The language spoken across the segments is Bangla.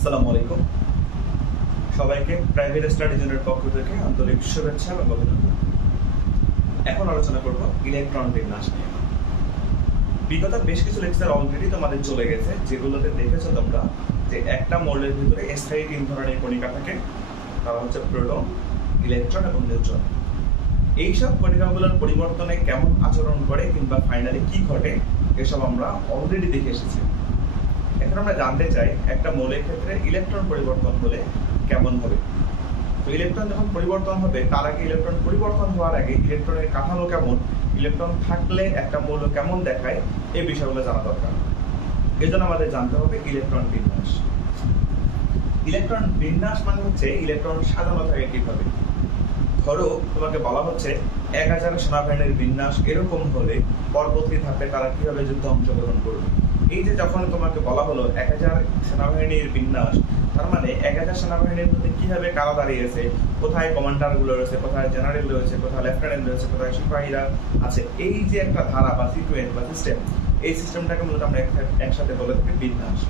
আসসালামু আলাইকুম। সবাইকে প্রাইভেট স্টাডি জোনের পক্ষ থেকে আন্তরিক শুভেচ্ছা এবং অভিনন্দন। এখন আলোচনা করব ইলেকট্রন বিন্যাস নিয়ে। বিগত বেশ কিছু লেকচার অলরেডি তোমাদের চলে গেছে, যেগুলোতে দেখেছ তোমরা যে একটা মোল্ডের ভিতরে স্থায়ী তিন ধরনের কণিকা থাকে। তারা হচ্ছে প্রোটন ইলেকট্রন এবং নিউট্রন এইসব কণিকাগুলোর পরিবর্তনে কেমন আচরণ করে কিংবা ফাইনালি কি ঘটে, এসব আমরা অলরেডি দেখে এসেছি। এখন আমরা জানতে চাই একটা মৌলের ক্ষেত্রে ইলেকট্রন পরিবর্তন হলে কেমন হবে? তো ইলেকট্রন যখন পরিবর্তন হবে, তার আগে ইলেকট্রন পরিবর্তন হওয়ার আগে ইলেকট্রনের কাঠামো কেমন? ইলেকট্রন থাকলে একটা মৌল কেমন দেখায়? এই বিষয়গুলো জানা দরকার। এই জন্য আমাদের জানতে হবে ইলেকট্রন বিন্যাস। ইলেকট্রন বিন্যাস মানে হচ্ছে ইলেকট্রন সাজানো থাকে কীভাবে? ধরো, তোমাকে বলা হচ্ছে এক হাজার সেনাবাহিনীর বিন্যাস এরকম হলে পরবর্তী ধাপে তারা কীভাবে যুদ্ধে অংশগ্রহণ করবে? এই যে যখন তোমাকে বলা হলো এক হাজার সেনাবাহিনীর বিন্যাস, তার মানে এক হাজার সেনাবাহিনীর মধ্যে কীভাবে কারা দাঁড়িয়েছে কোথায় কমান্ডারগুলো রয়েছে, কোথায় জেনারেল রয়েছে, কোথায় লেফটেন্যান্ট রয়েছে, কোথায় সিপাহীরা আছে, এই যে একটা ধারা বা সিকুয়েন্স বা সিস্টেম, এই সিস্টেমটাকে মূলত আমরা এক- একসাথে বলে থাকি বিন্যাস।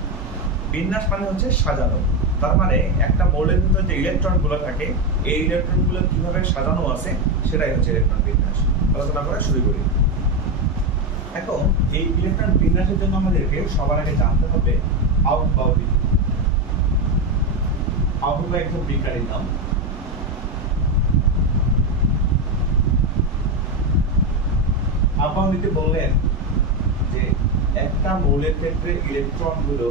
বিন্যাস মানে হচ্ছে সাজানো। তার মানে একটা মৌলের ভিতরে যে ইলেকট্রনগুলো থাকে, এই ইলেকট্রনগুলো কীভাবে সাজানো আছে, সেটাই হচ্ছে ইলেকট্রন বিন্যাস। আলোচনা করা শুরু করি। এখন এই ইলেকট্রন বিন্যাসের জন্য আমাদেরকে সবার আগে জানতে হবে বিধি আউটবাউ একজন বিজ্ঞানীর নাম। আব্বাউ নীতি বললেন যে একটা মৌলের ক্ষেত্রে ইলেকট্রনগুলো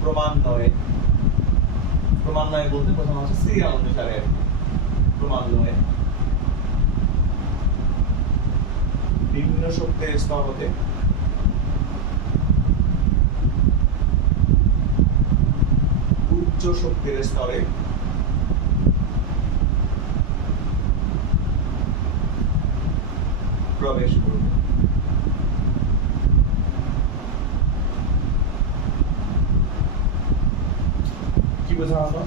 ক্রমান্বয়ে ক্রমান্বয়ে বলতে প্রথম হচ্ছে সিরিয়াল অনুসারে। ক্রমান্বয়ে শক্তির স্তর হতে? উচ্চ শক্তির স্তরে? প্রবেশ করবে কি বোঝা হলো?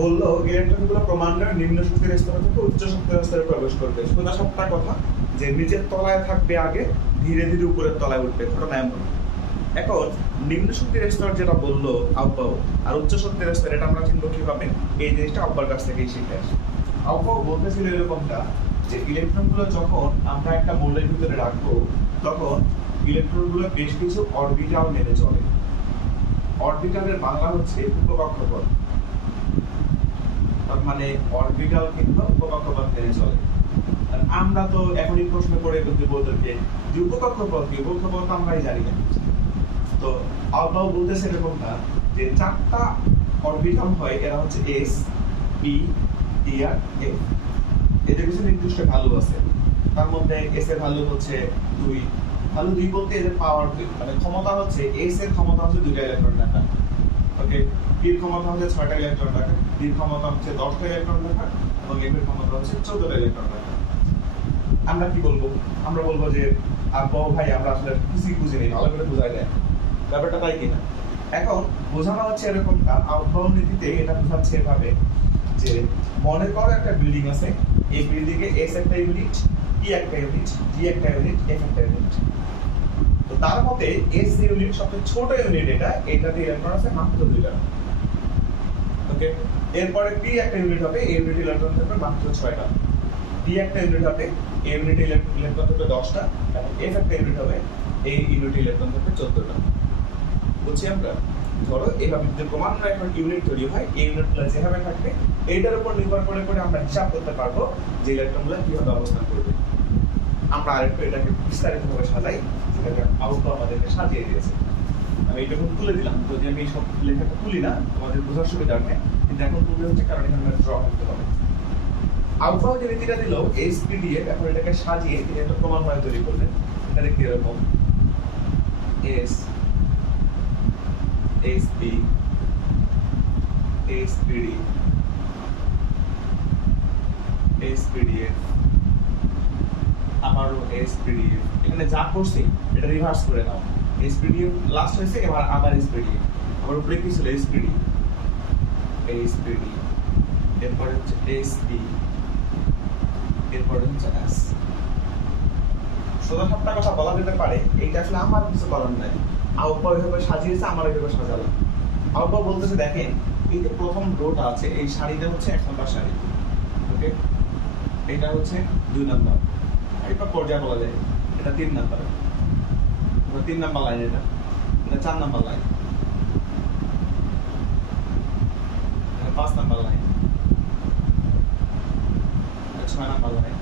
বলল ইলেকট্রনগুলো ক্রমান্বয়ে নিম্ন শক্তির স্তর থেকে উচ্চ শক্তির স্তরে প্রবেশ করবে। সোজা সবটা কথা। যে নিচের তলায় থাকবে আগে, ধীরে ধীরে উপরের তলায় উঠবে। ঘটনা এমন। এখন, নিম্ন শক্তির স্তর যেটা বলল আব্বাও আর উচ্চ শক্তির স্তর এটা আমরা চিনবো কীভাবে? এই জিনিসটা আব্বার কাছ থেকেই শিখে আসি। আব্বাও বলতেছিল এরকমটা যে ইলেকট্রনগুলো যখন আমরা একটা মৌলের ভিতরে রাখব, তখন ইলেকট্রনগুলো বেশ কিছু অরবিটাল মেনে চলে। অরবিটালের বাংলা হচ্ছে উপকক্ষপথ। মানে অরবিটাল কিংবা উপকক্ষপথ মেনে চলে। আমরা তো এখনই প্রশ্ন করে কিন্তু বলতে যে উপকক্ষপথ কি উপকক্ষপথ আমরাই জানি না। তো আব্বাও বলতেছে এরকমটা যে চারটা অরবিটাল হয়, এরা হচ্ছে S, P, T, R, F. এদের কিছু নির্দিষ্ট ভ্যালু আছে। তার মধ্যে এস এর ভ্যালু হচ্ছে দুই। ভ্যালু দুই বলতে এদের পাওয়ার দুই মানে ক্ষমতা হচ্ছে, এস এর ক্ষমতা হচ্ছে দুইটা ইলেকট্রন রাখা ওকে পির ক্ষমতা হচ্ছে ছয়টা ইলেকট্রন রাখা ডির ক্ষমতা হচ্ছে দশটা ইলেকট্রন রাখা এবং এফ এর ক্ষমতা হচ্ছে চোদ্দটা ইলেকট্রন রাখা আমরা কি বলব? আমরা বলব যে, আর বড় ভাই, আমরা আসলে কিছুই বুঝি নেই, ভালো করে বোঝাই দেয়। ব্যাপারটা তাই কিনা? এখন বোঝানো হচ্ছে এরকম এরকমটা আহ্বান নীতিতে এটা বোঝাচ্ছে এভাবে যে, মনে করো একটা বিল্ডিং আছে, এই বিল্ডিং এ এস একটা ইউনিট ই একটা ইউনিট জি একটা ইউনিট এফ একটা ইউনিট তো তার মতে এস ইউনিট সবচেয়ে ছোট ইউনিট এটা এটাতে ইলেকট্রন আছে মাত্র দুইটা। ওকে এরপরে পি একটা ইউনিট হবে, এই ইউনিট ইলেকট্রন থাকবে মাত্র ছয়টা। ডি একটা ইউনিট হবে এই ইউনিট ইলেকট্রন থাকবে দশটা। এবং এফ একটা ইউনিট হবে এই ইউনিট ইলেকট্রন থাকবে চোদ্দটা। বুঝছি আমরা? ধরো এইভাবে যে ক্রমান্বয়ে এখন ইউনিট তৈরি হয় এই ইউনিটগুলো যেভাবে থাকবে। এইটার উপর নির্ভর করে করে আমরা হিসাব করতে পারব যে ইলেকট্রনগুলো কীভাবে অবস্থান করবে। আমরা আরেকটু এটাকে বিস্তারিতভাবে সাজাই, যেটাকে আউটডোর আমাদেরকে সাজিয়ে দিয়েছে। আমি এটা এখন তুলে দিলাম। যদি আমি সব লেখাটা তুলি না, তোমাদের বোঝার সুবিধা নেই কিন্তু এখন তুলে হচ্ছে কারণ এখানে ড্র করতে হবে। আউটবাউ যে নীতিটা দিল এইচপি দিয়ে এখন এটাকে সাজিয়ে তিনি একটা ক্রমান্বয় তৈরি করলেন এটা দেখতে এরকম এস এইচপি এইচপিডি এইচপিডিএফ আবারও এসপিডিএফ এখানে যা করছি এটা রিভার্স করে নাও এসপিডিএফ লাস্ট হয়েছে এবার আবার এসপিডিএফ আবার উপরে কি ছিল এসপিডি এসপিডি এরপর হচ্ছে এসপি হচ্ছে এস সোজা সাপটা কথা বলা যেতে পারে, এইটা আসলে আমার কিছু করার নাই। আব্বা ওইভাবে সাজিয়েছে, আমার ওইভাবে সাজালাম। আব্বা বলতেছে, দেখেন, এই যে প্রথম রোটা আছে, এই শাড়িটা হচ্ছে এক নম্বর শাড়ি। ওকে এটা হচ্ছে দুই নাম্বার। এটা পর্যায়ে বলা যায়, এটা তিন নাম্বার। তিন নাম্বার লাইন এটা। এটা চার নাম্বার লাইন পাঁচ নাম্বার লাইন ছয় নাম্বার লাইন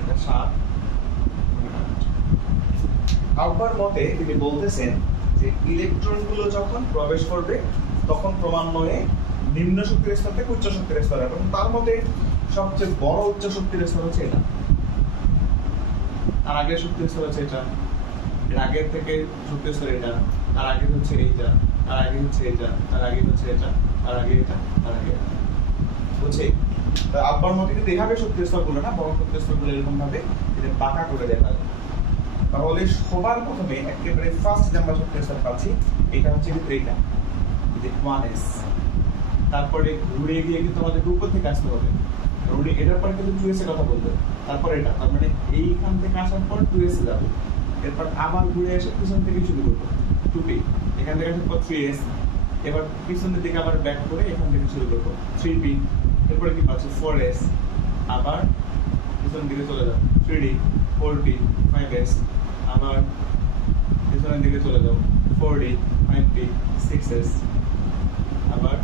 এটা সাত আব্বার মতে তিনি বলতেছেন যে ইলেকট্রনগুলো যখন প্রবেশ করবে, তখন ক্রমান্বয়ে নিম্ন শক্তির স্তর থেকে উচ্চ শক্তির স্তর এবং তার মতে সবচেয়ে বড় উচ্চ শক্তির স্তর হচ্ছে এটা। তার আগের শক্তির স্তর হচ্ছে এটা। এর আগের থেকে শক্তির স্তর এটা। তার আগে হচ্ছে এইটা। তার আগে হচ্ছে এটা। তার আগে হচ্ছে এটা। তার আগে এটা। তার আগে বুঝছে তো আব্বার মতে কিন্তু এভাবে না স্তর এরকম ভাবে বাঁকা করে তাহলে। সবার প্রথমে একেবারে ফার্স্ট যে আমরা পাচ্ছি, এটা হচ্ছে কিন্তু ওয়ান এস তারপরে ঘুরে গিয়ে কিন্তু আমাদের উপর থেকে আসতে হবে। এটার পরে কিন্তু টু এস কথা বলতে হবে। তারপর এটা, তার মানে এইখান থেকে আসার পর টু এস এ যাব। এরপর আবার ঘুরে এসে পিছন থেকে শুরু করব। টু পি এখান থেকে আসার পর থ্রি এস এবার পিছনের দিকে আবার ব্যাক করে এখান থেকে শুরু করব। থ্রি পি এরপরে কি পাচ্ছি? ফোর এস আবার পিছনের দিকে চলে যাও। Three D four D five S আবার পিছনের দিকে চলে যাও। Four D five D six S আবার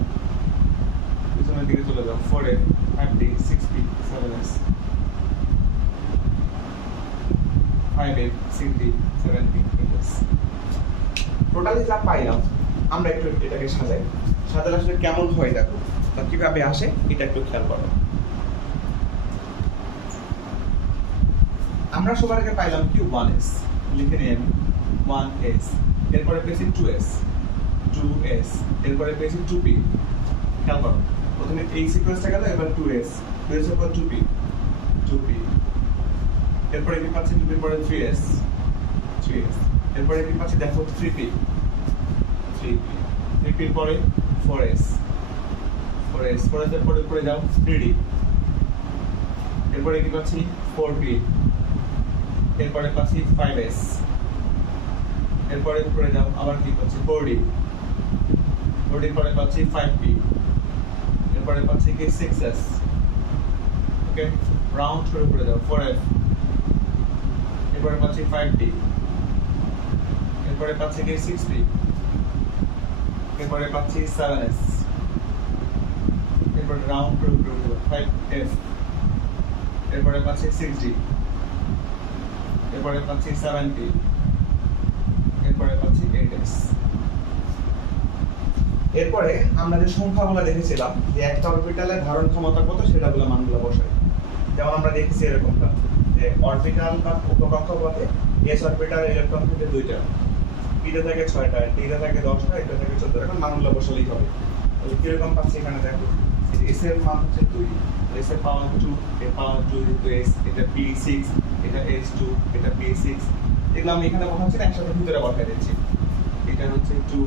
পিছনের দিকে চলে যাও। Four F five D six P seven S five F six D seven P eight S totally যা পাইলাম, আমরা একটু এটাকে সাজাই। সাজালে আসলে কেমন হয় দেখো। বা কীভাবে আসে, এটা একটু খেয়াল করো। আমরা সবার আগে পাইলাম কি? ওয়ান এস লিখে নিই আমি। ওয়ান এস এরপরে পেয়েছি টু এস টু এস এরপরে পেয়েছি টু পি খেয়াল করো। প্রথমে এই সিকোয়েন্সটা গেল, এবার টু এস টু এস এর পর টু পি টু পি এরপরে কি পাচ্ছি? টু পির পরে থ্রি এস থ্রি এস এরপরে কি পাচ্ছি? দেখো three P three P three পির পরে ফোর এস ফোর এর পরে পরে যাও থ্রি ডি এরপরে কি পাচ্ছি? ফোর পি এরপরে পাচ্ছি ফাইভ এস এরপরে উপরে যাও, আবার কি পাচ্ছি? ফোর ডি ফোর ডির পরে পাচ্ছি ফাইভ পি এরপরে পাচ্ছি কি? সিক্স এস ওকে রাউন্ড করে উপরে যাও ফোর এফ এরপরে পাচ্ছি ফাইভ ডি এরপরে পাচ্ছি কি? সিক্স পি এরপরে পাচ্ছি সেভেন এস এরপরে রাউন্ড করে উপরে উঠে ফাইভ এফ এরপরে পাচ্ছি সিক্স ডি এরপরে পাচ্ছি সেভেন্টি এরপরে পাচ্ছি এইট এস এরপরে আমরা যে সংখ্যাগুলো দেখেছিলাম, যে একটা অরবিটালের ধারণ ক্ষমতা কত সেটা বলে মানগুলো বসাই। যেমন আমরা দেখেছি এরকমটা, যে অরবিটাল বা উপকক্ষপথে এস অরবিটাল ইলেকট্রন থাকে দুইটা। পিতে থাকে ছয়টা টিতে থাকে দশটা এটা থাকে চোদ্দ এখন মানগুলো বসালেই হবে। কীরকম পাচ্ছি এখানে দেখো। এস এর মান হচ্ছে দুই। এস এর পাওয়ার টু এর পাওয়ার টু ইন্টু এস এটা পি সিক্স এটা এস টু এটা পি সিক্স এগুলো আমি এখানে বসাচ্ছি না, একসাথে ভিতরে বসাই দিচ্ছি। এটা হচ্ছে two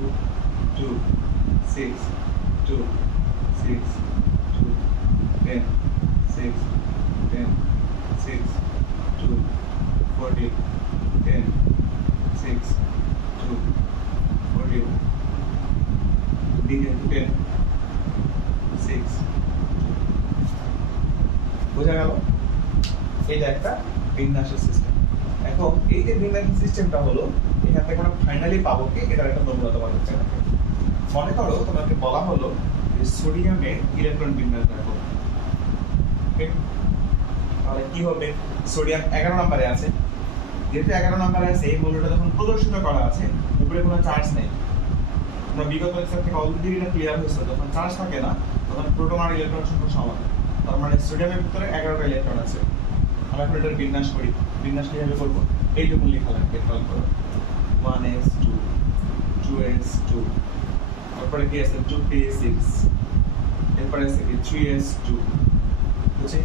two six two six two ten six ten six two fourteen ten six two fourteen ten বোঝা গেল? এটা একটা বিন্যাসের সিস্টেম এখন এই যে বিন্যাসের সিস্টেমটা হলো, এখান থেকে আমরা ফাইনালি পাবো কি? এটার একটা নমুনা তোমার হচ্ছে মনে করো তোমাকে বলা হলো যে সোডিয়ামের ইলেকট্রন বিন্যাস দেখো। তাহলে কি হবে? সোডিয়াম এগারো নম্বরে আছে। যেহেতু এগারো নম্বরে আছে, এই মূল্যটা যখন প্রদর্শিত করা আছে, উপরে কোনো চার্জ নেই। আমরা বিগত লেকচার থেকে অলরেডি এটা ক্লিয়ার হয়েছে, যখন চার্জ থাকে না, তখন প্রোটন আর ইলেকট্রন সংখ্যা সমান তার মানে সোডিয়ামের ভিতরে এগারোটা ইলেকট্রন আছে। আমরা এখন এটার বিন্যাস করি, বিন্যাস কীভাবে করব? এইটুকু লেখা লাগবে খেয়াল করো। One S two two S two তারপরে কি আছে? টু পি সিক্স এরপরে আছে কি? থ্রি এস টু বুঝছি?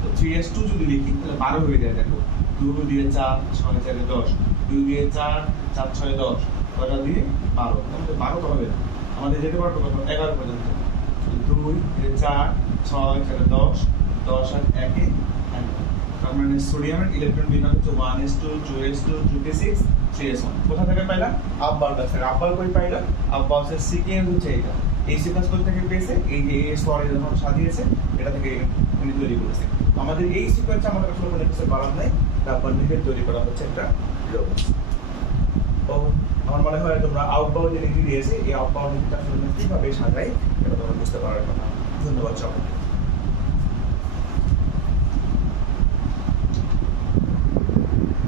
তো থ্রি এস টু যদি লিখি, তাহলে বারো হয়ে যায়, দেখো। দুই দিয়ে চার, ছয় চারে দশ। দুই দিয়ে চার চার ছয় দশ। কয়টা দিয়ে বারো। তাহলে বারো তো হবে না আমাদের যেতে পারব কত এগারো পর্যন্ত। দুই চার, ছয় চারে দশ দশ আর একে তার মানে সোডিয়ামের ইলেকট্রন বিন্যাস হচ্ছে one S two two S two two P six three S one কোথা থেকে পাইলাম আব্বার কাছ থেকে। আব্বার কই পাইলাম আব্বা হচ্ছে সিকেন্স হচ্ছে এটা এই সিকোয়েন্স কোথা থেকে পেয়েছে? এই যে এই স্তরে যখন সাজিয়েছে, এটা থেকে উনি তৈরি করেছে। আমাদের এই সিকোয়েন্স আমাদের আসলে কোনো কিছু করার নাই। তারপর থেকে তৈরি করা হচ্ছে একটা রোবট আমার মনে হয় তোমরা আউটবাউন্ড যে নীতি দিয়েছে, এই আউটবাউন্ড নীতিটা আসলে কীভাবে সাজাই এটা তোমরা বুঝতে পারার কথা। ধন্যবাদ সবাইকে